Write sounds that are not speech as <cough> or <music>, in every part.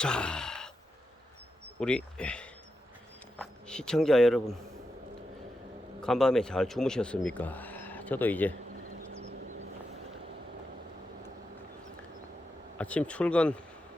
자, 우리 시청자 여러분, 간밤에 잘 주무셨습니까? 저도 이제 아침 출근을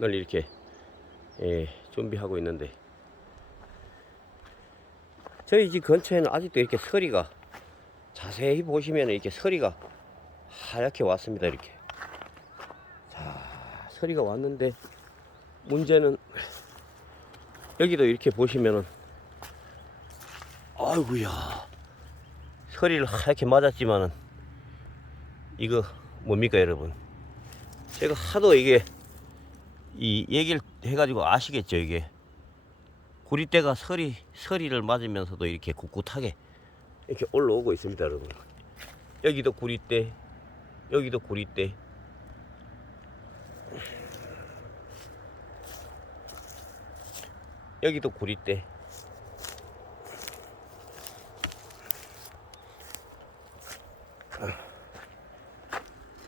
이렇게 예, 준비하고 있는데 저희 집 근처에는 아직도 이렇게 서리가 자세히 보시면 이렇게 서리가 하얗게 왔습니다 이렇게 자 서리가 왔는데 문제는 여기도 이렇게 보시면은 아이고야. 서리를 하얗게 맞았지만은 이거 뭡니까 여러분? 제가 하도 이게 이 얘기를 해가지고 아시겠죠 이게? 구리대가 서리 서리를 맞으면서도 이렇게 꿋꿋하게 이렇게 올라오고 있습니다 여러분. 여기도 구리대 여기도 구리대 여기도 구리대.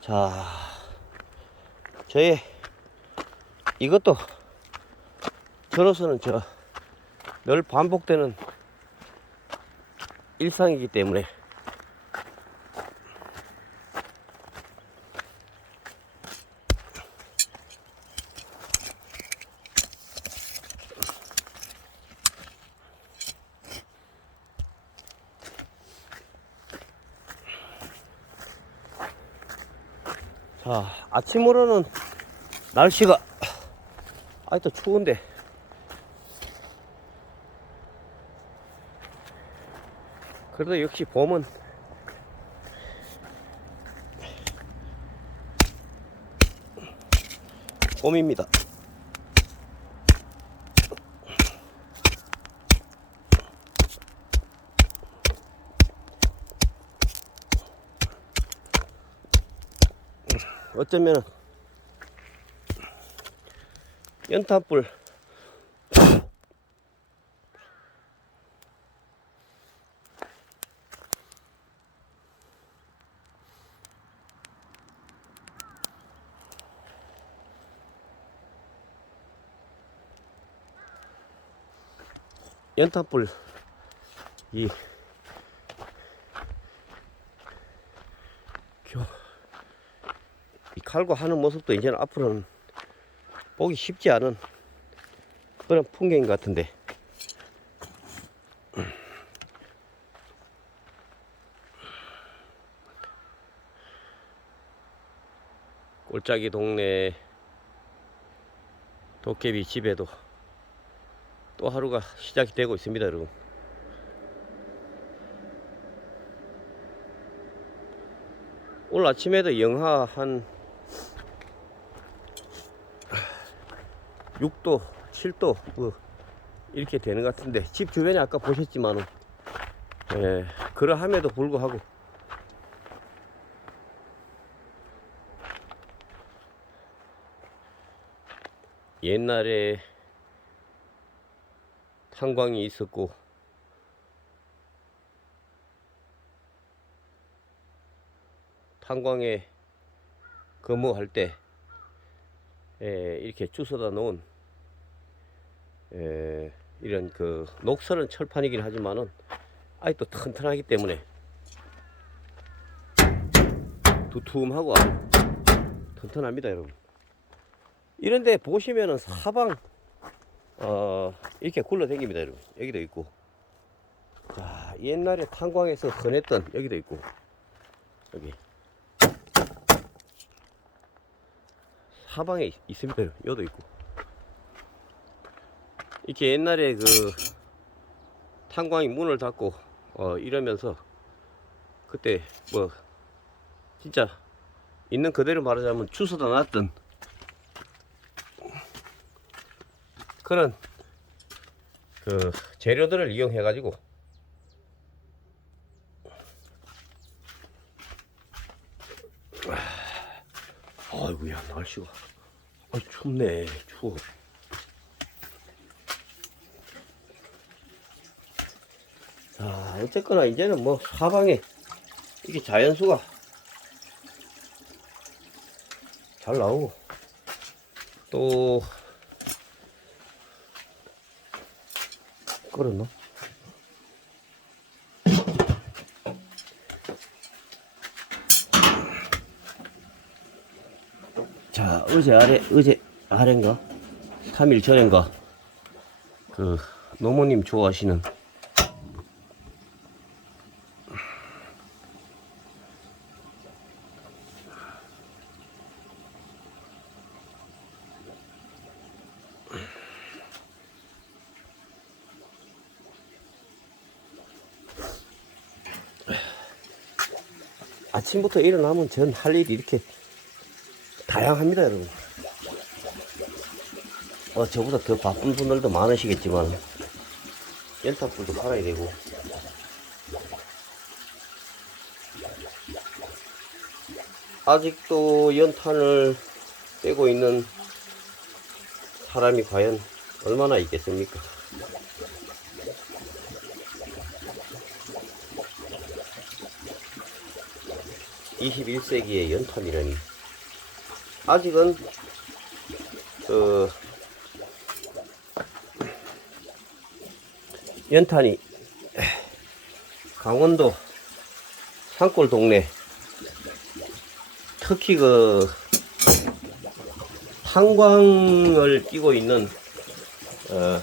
자 저의 이것도 저로서는 저 늘 반복되는 일상이기 때문에 자 아침으로는 날씨가 아직도 추운데 그래도 역시 봄은 봄입니다. 어쩌면 연탄불. 연탄불. 이 이 칼과 하는 모습도 이제는 앞으로는 보기 쉽지 않은 그런 풍경 같은데. 골짜기 동네 도깨비 집에도 또 하루가 시작이 되고 있습니다 여러분. 오늘 아침에도 영하 한 6도, 7도 뭐 이렇게 되는 것 같은데 집 주변에 아까 보셨지만은 예, 그러함에도 불구하고 옛날에 탄광이 있었고 탄광에 근무할 때 예, 이렇게 주워다 놓은 예, 이런 그 녹설은 철판이긴 하지만은 아직도 튼튼하기 때문에 두툼하고 튼튼합니다 여러분. 이런데 보시면은 사방 어 이렇게 굴러다닙니다 여러분. 여기도 있고. 자 옛날에 탄광에서 흔했던 여기도 있고. 여기 사방에 있- 있습니다 여기도 있고. 이렇게 옛날에 그 탄광이 문을 닫고 어 이러면서 그때 뭐 진짜 있는 그대로 말하자면 주워다 놨던 그런 그 재료들을 이용해 가지고 날씨가 아 춥네 추워 자 어쨌거나 이제는 뭐 사방에 이렇게 자연수가 잘 나오고 또 끓었나? 자, 어제 아래, 어제 아래인가? 3일 전인가? 그, 노모님 좋아하시는 아침부터 일어나면 전 할 일이 이렇게 다양합니다, 여러분. 어, 저보다 더 바쁜 분들도 많으시겠지만, 연탄불도 팔아야 되고, 아직도 연탄을 빼고 있는 사람이 과연 얼마나 있겠습니까? (21세기의) 연탄이라니 아직은 그 연탄이 강원도 산골 동네 특히 그 탄광을 끼고 있는 어,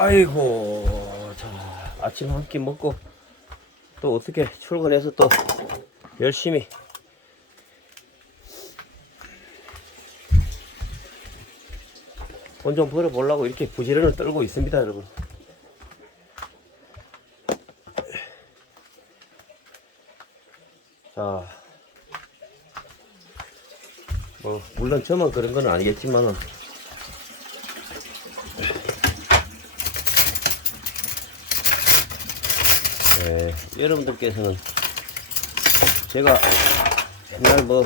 아이고, 자, 아침 한 끼 먹고 또 어떻게 출근해서 또 열심히 돈 좀 벌어보려고 이렇게 부지런을 떨고 있습니다, 여러분. 자, 뭐, 물론 저만 그런 건 아니겠지만은, 네, 여러분들께서는 제가 옛날 뭐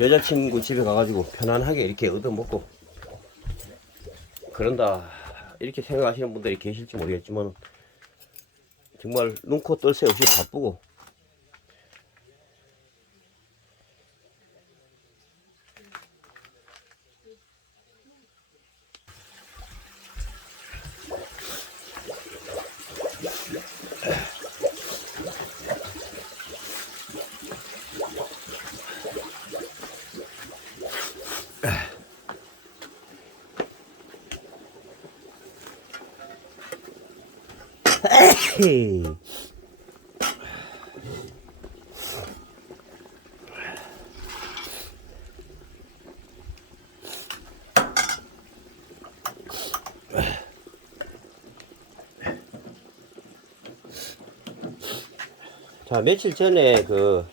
여자친구 집에 가가지고 편안하게 이렇게 얻어먹고 그런다 이렇게 생각하시는 분들이 계실지 모르겠지만 정말 눈코 뜰 새 없이 바쁘고 헤이. 자, 며칠 전에 그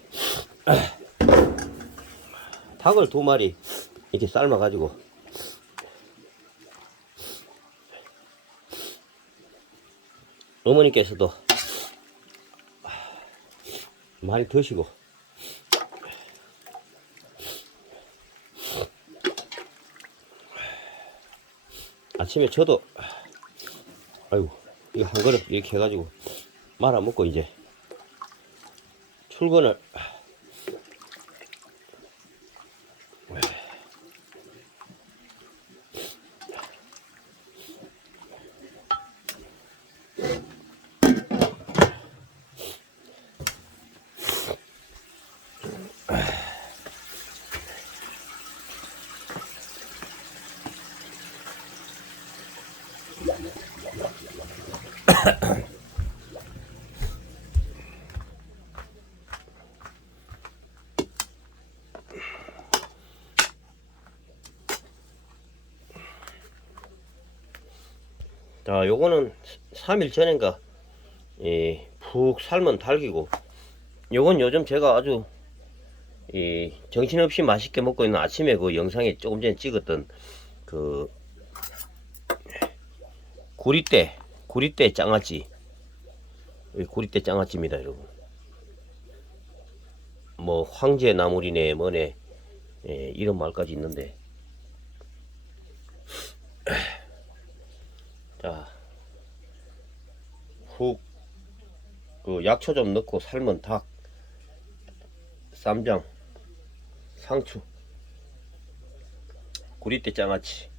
<clears throat> 닭을 두 마리 이렇게 삶아가지고 어머니께서도 많이 드시고. 아침에 저도 아이고 이거 한 그릇 이렇게 해가지고 말아 먹고 이제 출근을 자, 요거는 3일 전인가, 이, 푹 삶은 닭이고, 요건 요즘 제가 아주, 이, 정신없이 맛있게 먹고 있는 아침에 그 영상에 조금 전에 찍었던, 그, 구리대, 구리대 장아찌. 이 구리대 장아찌입니다, 여러분. 뭐, 황제 나물이네, 뭐네, 예, 이런 말까지 있는데. <clears throat> 자, 훅, 그 약초 좀 넣고 삶은 닭, 쌈장, 상추, 구리대 장아찌.